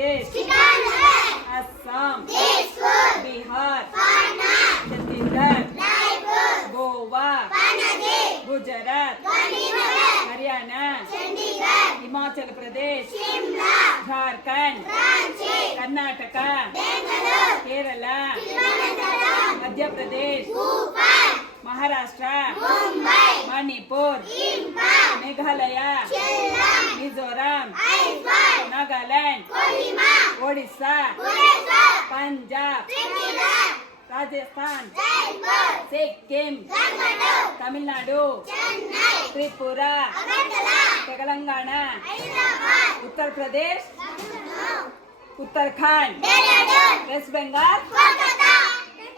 Pradesh, Assam, Bihar, Chhattisgarh, Goa, Gujarat, Haryana, Himachal Pradesh, Jharkhand, Karnataka, Kerala, Madhya Pradesh, Maharashtra, Manipur, Meghalaya, Mizoram, Nagaland, Odisha, Punjab, Rajasthan, Sikkim, Tamil Nadu, Tripura, Telangana, Uttar Pradesh, Uttarakhand, waste Bengal,